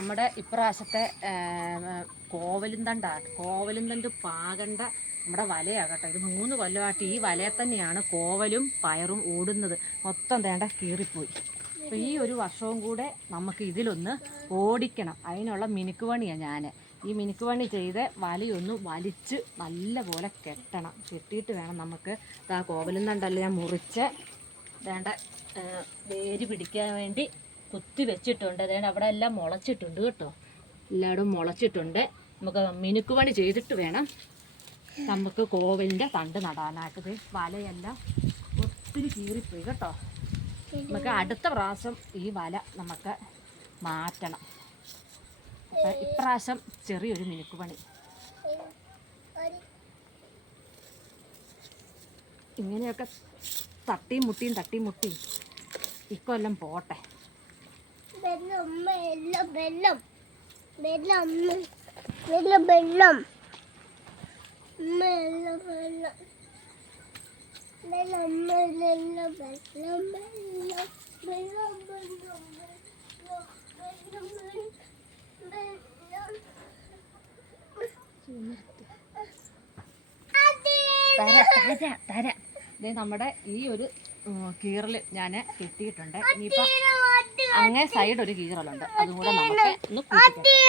നമ്മുടെ ഇപ്രാവശ്യത്തെ കോവലും തണ്ട് പാകണ്ട നമ്മുടെ വലയാകട്ടെ. ഇത് 3 കൊല്ലമായിട്ട് ഈ വലയിൽ തന്നെയാണ് കോവലും പയറും ഓടുന്നത്. മൊത്തം തേണ്ട കീറിപ്പോയി. അപ്പോൾ ഈ ഒരു വർഷവും കൂടെ നമുക്ക് ഇതിലൊന്ന് ഓടിക്കണം. അതിനുള്ള മിനുക്കുപണിയാണ് ഞാൻ. ഈ മിനുക്കുപണി ചെയ്ത് വലയൊന്ന് വലിച്ച് നല്ല പോലെ കെട്ടണം. കെട്ടിയിട്ട് വേണം നമുക്ക് ആ കോവലും തണ്ടല്ല ഞാൻ മുറിച്ച് വേണ്ട വേര് പിടിക്കാൻ വേണ്ടി കുത്തി വെച്ചിട്ടുണ്ട്. അതായത് അവിടെ എല്ലാം മുളച്ചിട്ടുണ്ട് കേട്ടോ. എല്ലായിടും മുളച്ചിട്ടുണ്ട്. നമുക്ക് മിനുക്കുപണി ചെയ്തിട്ട് വേണം നമുക്ക് കോവലിൻ്റെ തണ്ട് നടാനായിട്ട്. വലയെല്ലാം ഒത്തിരി കീറിപ്പോയി കേട്ടോ. നമുക്ക് അടുത്ത പ്രാവശ്യം ഈ വല നമുക്ക് മാറ്റണം. അപ്പം ഇപ്രാവശ്യം ചെറിയൊരു മിനുക്കുപണി. ഇങ്ങനെയൊക്കെ തട്ടിയും മുട്ടിയും ഇക്കൊല്ലം പോട്ടെ. തരാം. ഇത് നമ്മുടെ ഈ ഒരു കീറൽ ഞാൻ കെട്ടിയിട്ടുണ്ട്. ഇനിയിപ്പോൾ അങ്ങേ സൈഡ് ഒരു കീറലുണ്ട്. അതും കൂടെ നമുക്ക് ഒന്ന് കൂട്ടിക്കാം.